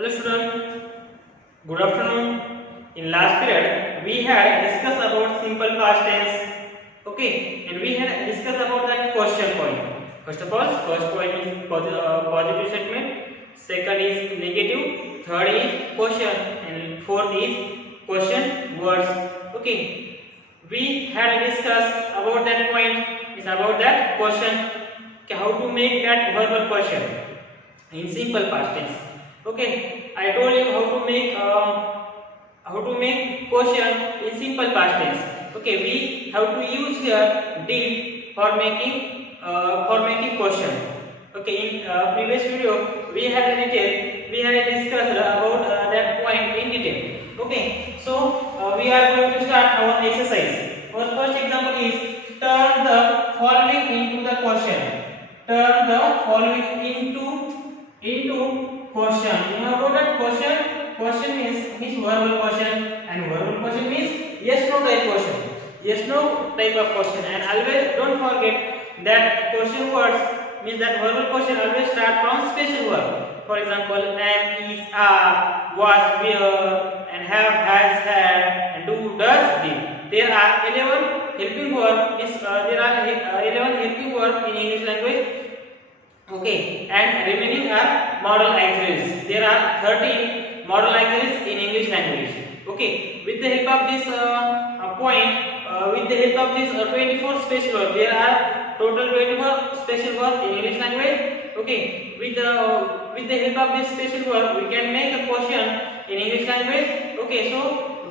Hello student, good afternoon. In last period, we had discussed about simple past tense. Okay, and we had discussed about that question point. First of all, first point is positive statement. Second is negative. Third is question, and fourth is question words. Okay, we had discussed about that point. Is about that question. How to make that verbal question in simple past tense. Okay, I told you how to make question in simple past tense. Okay, we have to use here did for making question. Okay, in previous video we had discussed about that point in detail. Okay, so we are going to start our exercise. Our first example is turn the following into the question. Turn the following into question. You know about that question? Question means verbal question, and verbal question means yes no type question. Yes no type of question, and always don't forget that question words means that verbal question always start from special verb. For example, am, is, are, was, were, and have, has, had, and do, does, did. There are 11 helping verb. There are 11 helping verb in English language. Okay, and remaining are modal auxiliaries. There are 13 modal auxiliaries in English language. Okay, with the help of this with the help of this 24 special verbs, there are total 24 special verbs in English language. Okay, with the help of this special verb, we can make a question in English language. Okay, so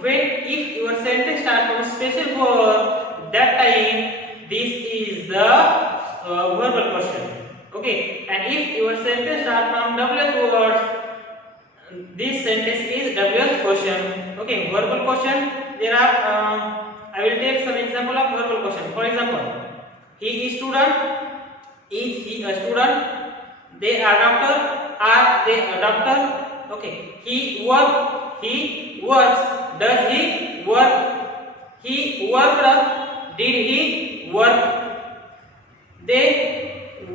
if your sentence starts from special verb, that time this is the verbal question. Okay, and if your sentence starts from WS words, this sentence is WS question. Okay, verbal question. There are. I will take some example of verbal question. For example, he is student. Is he a student? They are doctor. Are they a doctor? Okay. He work. He works. Does he work? He worked. Did he work? They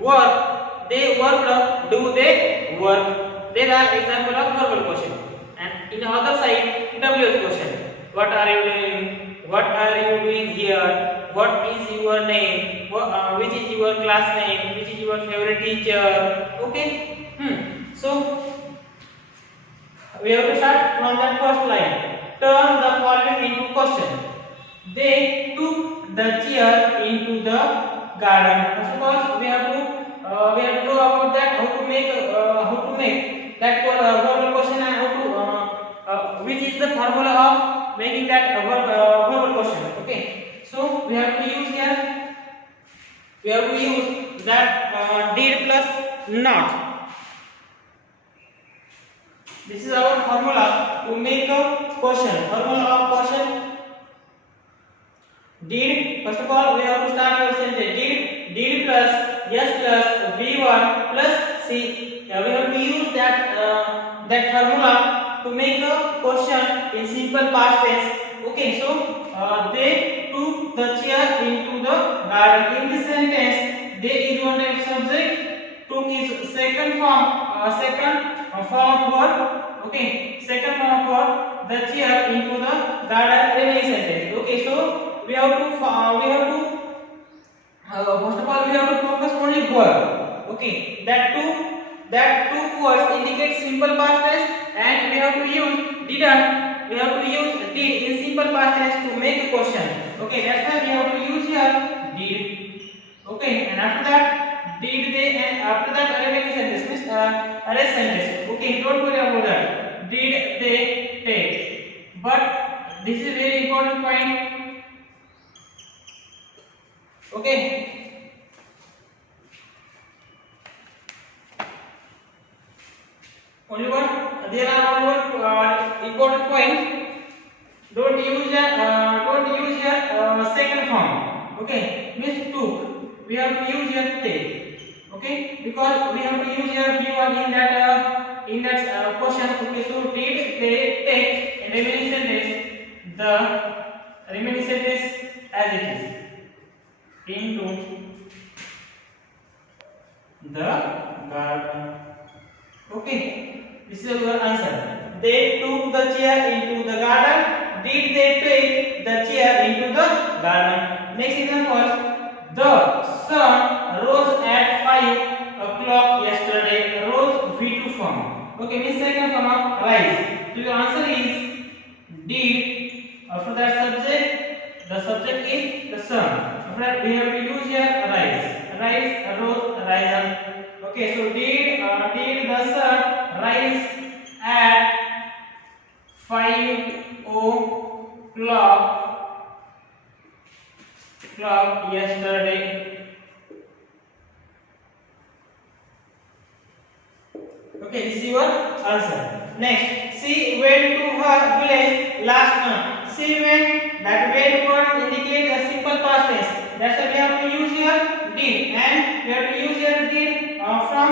work. They worked. Do they work? There are example of verbal question. And in the other side, WS question. What are you doing? What are you doing here? What is your name? Which is your class name? Which is your favorite teacher? Okay. So we have to start from that first line. Turn the following into question. They took the chair into the garden. First of all, we have to know about that how to make that verbal question, and how to which is the formula of making that verbal question. Okay, so we have to use here. We have to use that did plus not. This is our formula to make a question. Formula of question. Did, first of all, we have to start our sentence. Did plus yes plus v1 plus c. We have to use that formula to make a question in simple past tense. Okay, so they took the chair into the garden. In this sentence, they is one type of subject. Took is second form of verb. Okay, second form of verb. The chair into the garden. Remaining sentence. Okay, so we have to first of all we have to focus only verb. Okay, that two words indicate simple past tense, and we have to use didn't. We have to use did in simple past tense to make a question. Okay, that's why we have to use here did. Okay, and after that did they, and after that remaining sentence means arrest sentence. Okay, don't worry about that. Did they take? But this is very important point. Okay, only one. There are only one important point. Don't use your second form. Okay, means took. We have to use your take. Okay, because we have to use your v1 in that question. Okay, so did they take, and remaining sentence, the remaining sentence as it is, into the garden. Okay, This is your answer. They took the chair into the garden. Did they take the chair into the garden? Next example. The sun rose at 5 o'clock yesterday. Rose V2 form. Okay, means second form of rise. So your answer is did. After that subject, the subject is the sun. After that we have to use here rise. Rise, rose, risen. Okay, so did the sun rise at 5 o'clock yesterday? Okay, this is your answer. Next, she went to her village last month. She went. That went word indicates a simple past tense. That's why we have to use here did, and we have to use here did from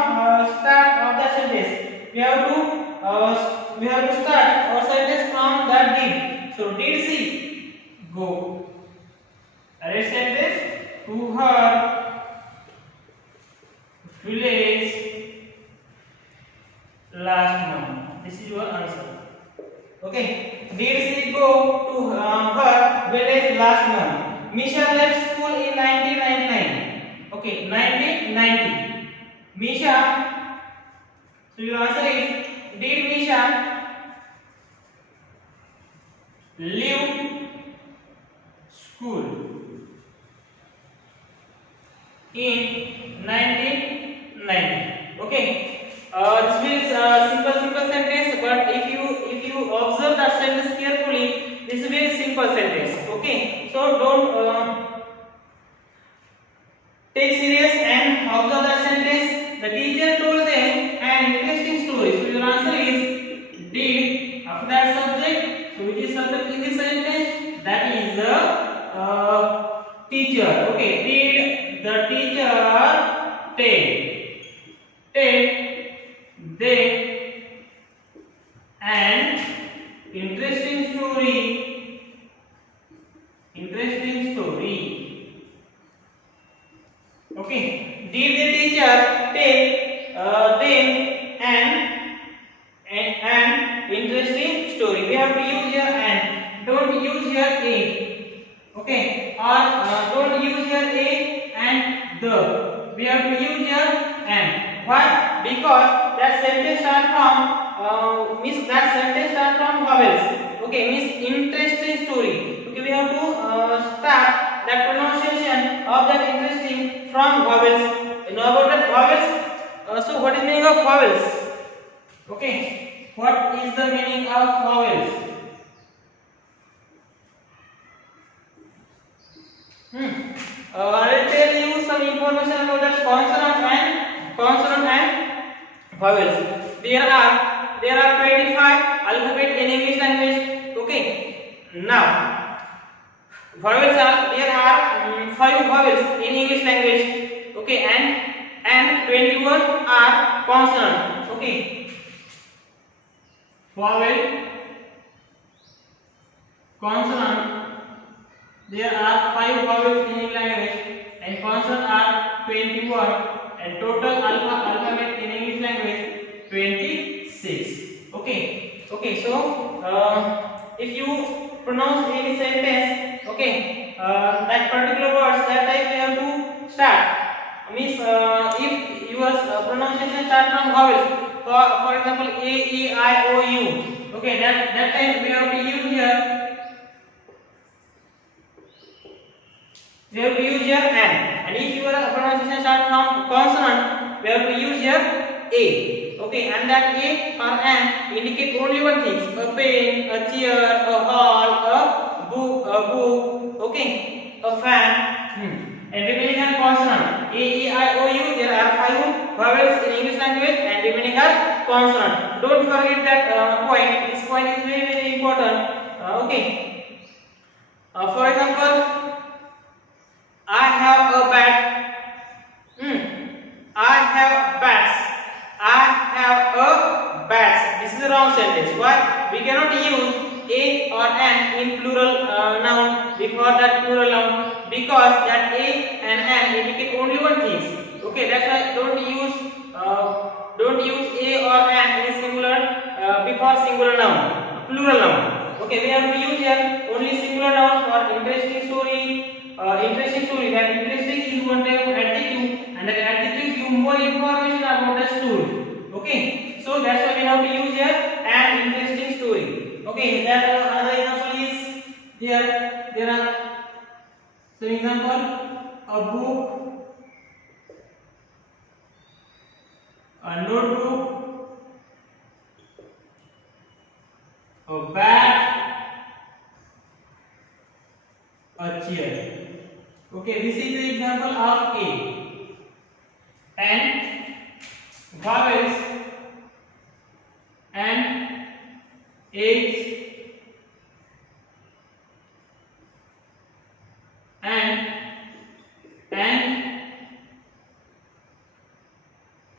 start of the sentence. We have to start our sentence from the did. So did she go? Arrange sentence to her village last month. This is your answer. Okay. Did she go to her village last month? Misha left school in 1999. Okay, 1990. Misha. So your answer is did Misha leave school in 1990? Okay. This means simple sentence, but if you observe that sentence carefully, this is very simple sentence. Okay, so don't take serious and observe that sentence. The teacher told them an interesting story. So your answer is did. After that subject, so which is subject in this sentence? That is the teacher. Okay, did the teacher tell they an interesting story. Okay, did the teacher tell them an interesting story? We have to use here and, don't use here a. Okay, or don't use here a and the. We have to use here and. Why? Because that sentence starts from vowels. Okay, means interesting story. Okay, we have to start that pronunciation of that interesting from vowels. You know about that vowels? So what is the meaning of vowels? Okay, what is the meaning of vowels? I will tell you some information about that consonant and vowels. There are 25 alphabet in English language. Okay. Now vowels there are 5 vowels in English language. Okay, and 21 are consonant. Okay. Vowel, consonant. There are 5 vowels in English language and consonant are 21. And total alphabet in English language 26. Okay. So if you pronounce any sentence, okay, that particular words, that type we have to start. Means if your pronunciation start from vowels, for example a, e, I, o, u. Okay, that time we have to use here. We have to use here and if your pronunciation starts from consonant, we have to use here a. Okay, and that a or an indicate only one thing: a pen, a chair, a hall, a book. Okay, a fan. And remaining are consonant. A, e, I, o, u. There are 5 vowels in English language, and remaining are consonant. Don't forget that point. This point is very important. Okay. For example. I have a bat. I have bats. I have a bats. This is the wrong sentence. Why? We cannot use a or an in plural noun before that plural noun, because that a and an indicate only one thing. Okay, that's why don't use a or an in singular before singular noun, plural noun. Okay, we have to use here only singular noun for interesting story. Interesting story, that interesting is one type of adjective, and that adjective give more information about the story. Okay, so that's why we have to use here an interesting story. Okay, that another example is there. There are some example: a book, a notebook, a bat, a chair. Okay, this is the example of A. And vowels and eggs and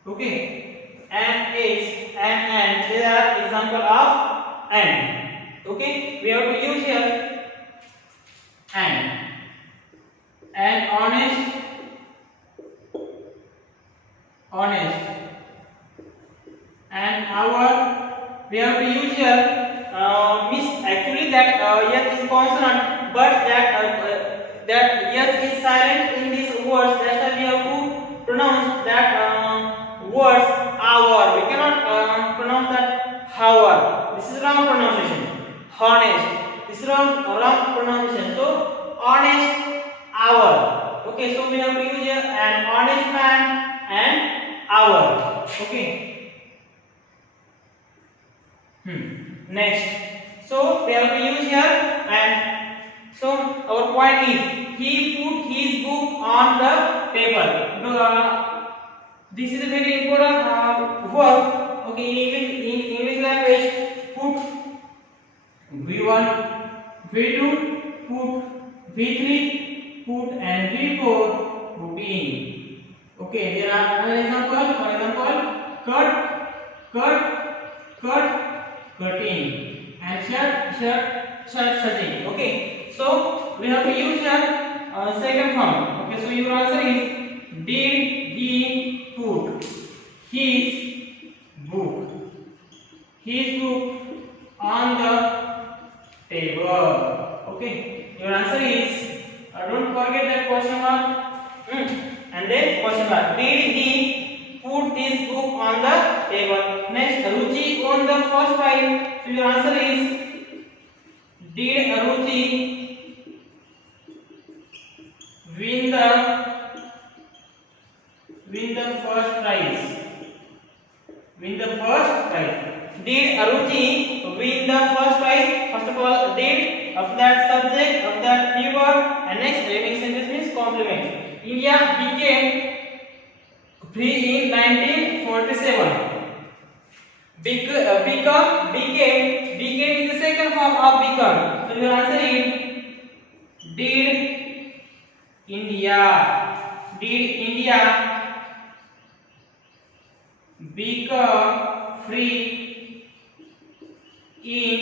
okay, and eggs and they are example of and. Okay, we have to use here and honest, and our, we have to use here means actually that yes is consonant, but that yes is silent in these words. That's why we have to pronounce that words our. We cannot pronounce that hour. This is wrong pronunciation. Honest, this is wrong pronunciation. So honest hour. Okay, so we have to use here an honest man and hour. Okay. Next, so we have to use here and so our point is he put his book on the paper. This is a very important word. Okay, in English language, put V1, V2, put V3, put and V4, put in. Okay, there are another example. For example, cut, cutting, and shirting. Okay, so we have to use here second form. Okay, so your answer is did he put his book on the table? Okay, your answer is don't forget that question mark and then question mark. Did he put this book on the table? Next, Ruchi on the first file. So your answer is did Ruchi win the first prize? Did Aruchi win the first prize? First of all, did, after that subject, after that keyword, and next remaining sentence means complement. India became free in 1947. Became is the second form of become. So your answer is did India become free in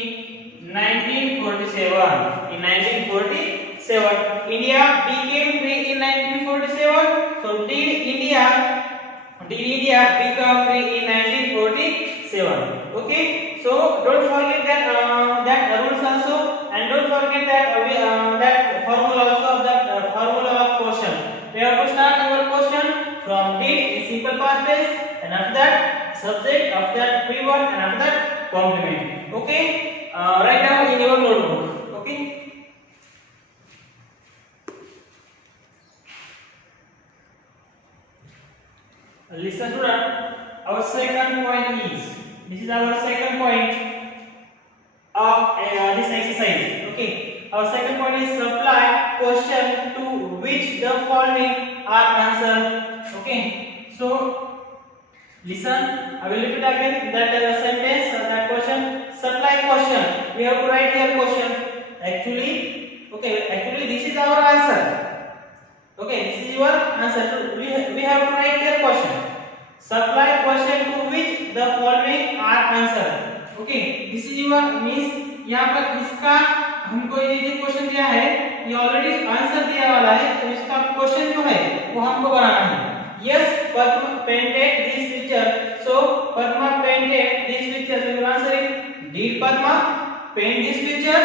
1947. India became free in 1947. So did India become free in 1947? Okay, so don't forget that rules also, and don't forget that that formula also of that formula of question. We have to start our question from did in simple past tense, and after that subject, after that keyword, and after that complement. Okay, write down in your notebook. Okay. Listen to that. Our second point is, this is our second point of this exercise. Okay, our second point is supply question to which the following are answered. Okay, so listen, I will repeat again that sentence, that question. Supply question, we have to write here question. Actually this is our answer. Okay, this is your answer. So we have to write here question. Supply question to which the following are answered. Okay, this is your means, यहाँ पर इसका हमको ये जो question दिया है ये already answer दिया वाला है, तो इसका क्वेश्चन जो है वो हमको बनाना है। Yes, Padma painted this picture. So Padma painted this picture. So your answer is, did Padma paint this picture?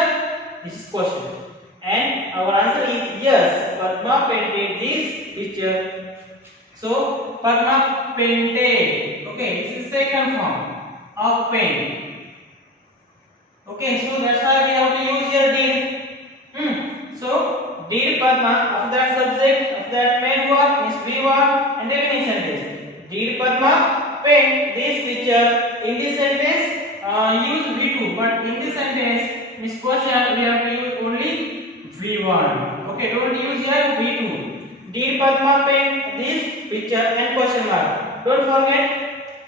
This is question. And our answer is yes, Padma painted this picture. So Padma painted. Okay, this is second form of paint. Okay, so that's why we have to use here did. So did Padma, after that subject, after that main verb means V1 and remaining sentence. Did Padma paint this picture? In this sentence, use V2, but in this sentence, means question, we have to use only V1. Okay, don't use here V2. Did Padma paint this picture and question mark? Don't forget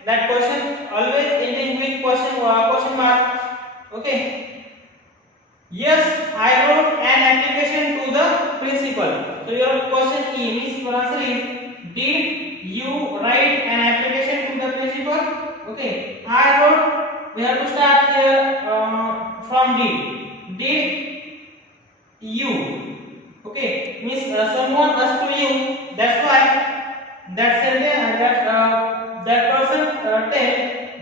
that question always ending with question mark. Okay. Yes, I wrote an application to the principal. So your question means your answer is, did you write an application to the principal? Okay, I wrote. We have to start here from did. Did you? Okay, means someone asked to you. That's why that sentence that person tell,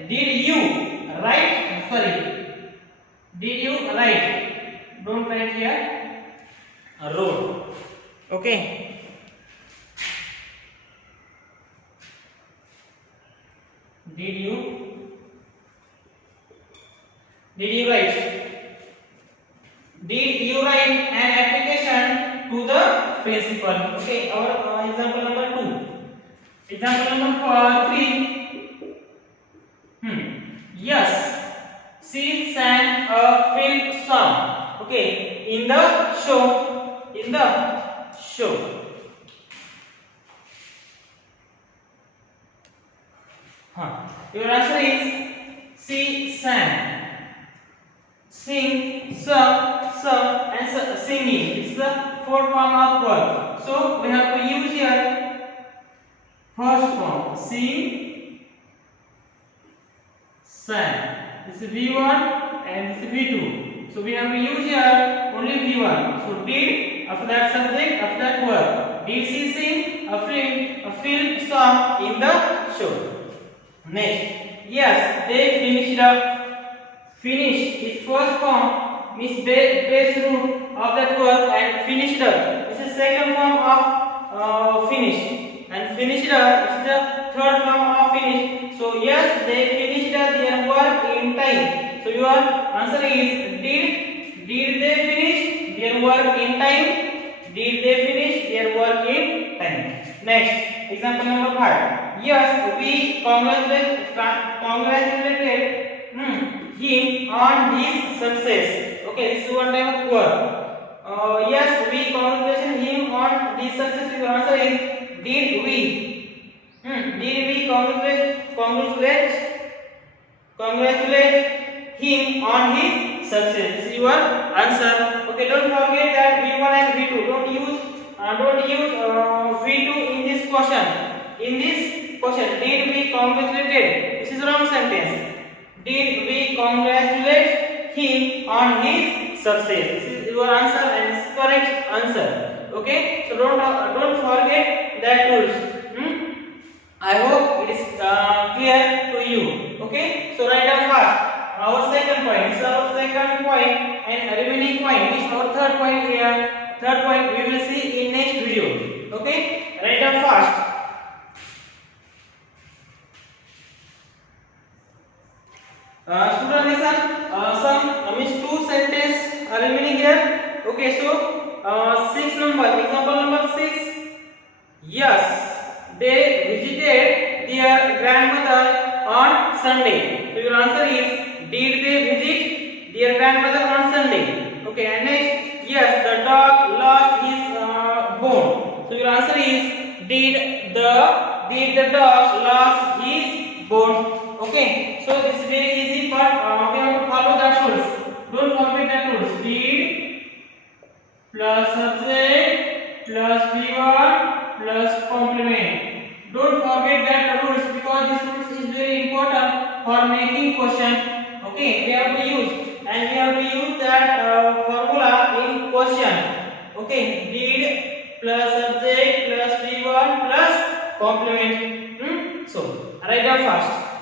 did you write? Sorry, did you write? Don't write here wrote. Okay. Did you write? Did you write an application to the principal? Okay, our example number 2. Example number 3. Yes, she sang a film song. Okay, in the show. Your answer is, she sang. Sing, sung, and singing. It's the fourth form of verb. So we have to use here first form. Sing, sang. This is V1 and this is V2. So we have to use here only V1. So did, after that subject, after that verb. Did she sing a film song in the show? Next, yes, they finished up. Finish is first form, means base root of that verb, and finished up. This is second form of finish, and finished up is the third form of finish. So yes, they finished their work in time. So your answer is, did they finish their work in time? Did they finish their work in time? Next, example number 5. Yes, we congratulated him on his success. Okay, this is one type of verb. Yes, we congratulated him on his success. Your answer is, did we? Did we congratulate him on his success? This is your answer. Okay, don't forget that V1 and V2. Don't use V2 in this question. In this question, did we congratulated? This is wrong sentence. Did we congratulate him on his success? This is your answer and this is correct answer. Okay, so don't forget that rules. I hope it is clear to you. Okay, so write down fast. Our second point. This is our second point, and remaining point is our third point here. Third point we will see in next video. Okay, write down fast. Student listen, some means two sentences are remaining here. Okay, so 6 number, example number 6. Yes, they visited their grandmother on Sunday. So your answer is, did they visit their grandmother on Sunday? Okay, and next, yes, the dog lost his bone. So your answer is, did the dog lost his bone? Okay, so this is very easy, but we have to follow that rules. Don't forget that rules. Did plus subject plus V1 plus complement. Don't forget that rules, because this rules is very important for making question. Okay, we have to use, and we have to use that formula in question. Okay, did plus subject plus V1 plus complement. So write down fast.